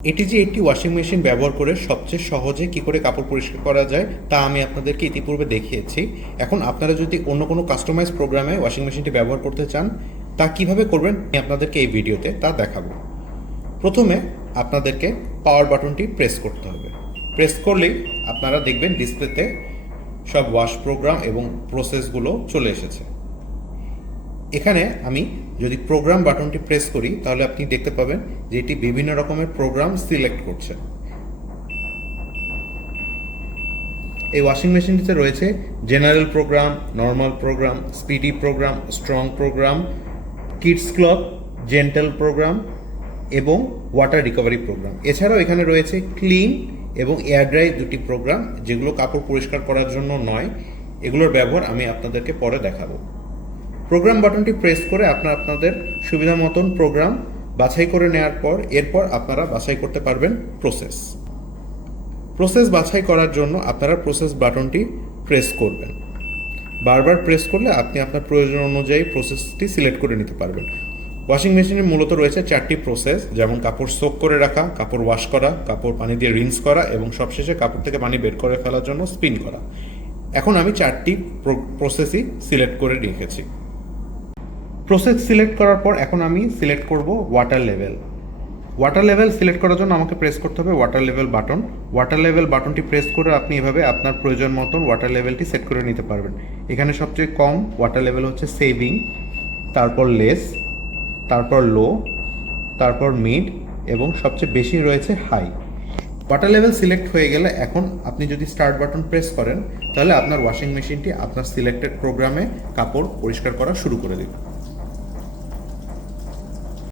এটি যে একটি ওয়াশিং মেশিন ব্যবহার করে সবচেয়ে সহজে কি করে কাপড় পরিষ্কার করা যায় তা আমি আপনাদেরকে ইতিপূর্বে দেখিয়েছি। এখন আপনারা যদি অন্য কোনো কাস্টমাইজ প্রোগ্রামে ওয়াশিং মেশিনটি ব্যবহার করতে চান তা কিভাবে করবেন আমি আপনাদেরকে এই ভিডিওতে তা দেখাবো। প্রথমে আপনাদেরকে পাওয়ার বাটনটি প্রেস করতে হবে। প্রেস করলেই আপনারা দেখবেন ডিসপ্লেতে সব ওয়াশ প্রোগ্রাম এবং প্রসেসগুলো চলে এসেছে। এখানে আমি যদি প্রোগ্রাম বাটনটি প্রেস করি তাহলে আপনি দেখতে পাবেন যে এটি বিভিন্ন রকমের প্রোগ্রাম সিলেক্ট করছে। এই ওয়াশিং মেশিনটিতে রয়েছে general program, normal program, speedy program, strong program, kids cloth, gentle program এবং ওয়াটার রিকভারি প্রোগ্রাম। এছাড়াও এখানে রয়েছে ক্লিন এবং এয়ার ড্রাই দুটি প্রোগ্রাম, যেগুলো কাপড় পরিষ্কার করার জন্য নয়। এগুলোর ব্যবহার আমি আপনাদেরকে পরে দেখাবো। প্রোগ্রাম বাটনটি প্রেস করে আপনাদের সুবিধা মতন প্রোগ্রাম বাছাই করে নেওয়ার পর এরপর আপনারা বাছাই করতে পারবেন প্রসেস বাছাই করার জন্য আপনারা প্রসেস বাটনটি প্রেস করবেন। বারবার প্রেস করলে আপনি আপনার প্রয়োজন অনুযায়ী প্রসেসটি সিলেক্ট করে নিতে পারবেন। ওয়াশিং মেশিনে মূলত রয়েছে 4টি প্রসেস, যেমন কাপড় সোক করে রাখা, কাপড় ওয়াশ করা, কাপড় পানি দিয়ে রিন্স করা এবং সবশেষে কাপড় থেকে পানি বের করে ফেলার জন্য স্পিন করা। এখন আমি 4টি প্রসেসই সিলেক্ট করে রেখেছি। প্রসেস সিলেক্ট করার পর এখন আমি সিলেক্ট করব water level. Water level select করার জন্য আমাকে প্রেস করতে হবে water level button. Water level বাটনটি প্রেস করে আপনি এভাবে আপনার প্রয়োজন মতন ওয়াটার লেভেলটি সেট করে নিতে পারবেন। এখানে সবচেয়ে কম ওয়াটার লেভেল হচ্ছে সেভিং, তারপর লেস, তারপর লো, তারপর মিড এবং সবচেয়ে বেশি রয়েছে হাই। ওয়াটার লেভেল সিলেক্ট হয়ে গেলে এখন আপনি যদি স্টার্ট বাটন প্রেস করেন তাহলে আপনার ওয়াশিং মেশিনটি আপনার সিলেক্টেড প্রোগ্রামে কাপড় পরিষ্কার করা শুরু করে দেবে।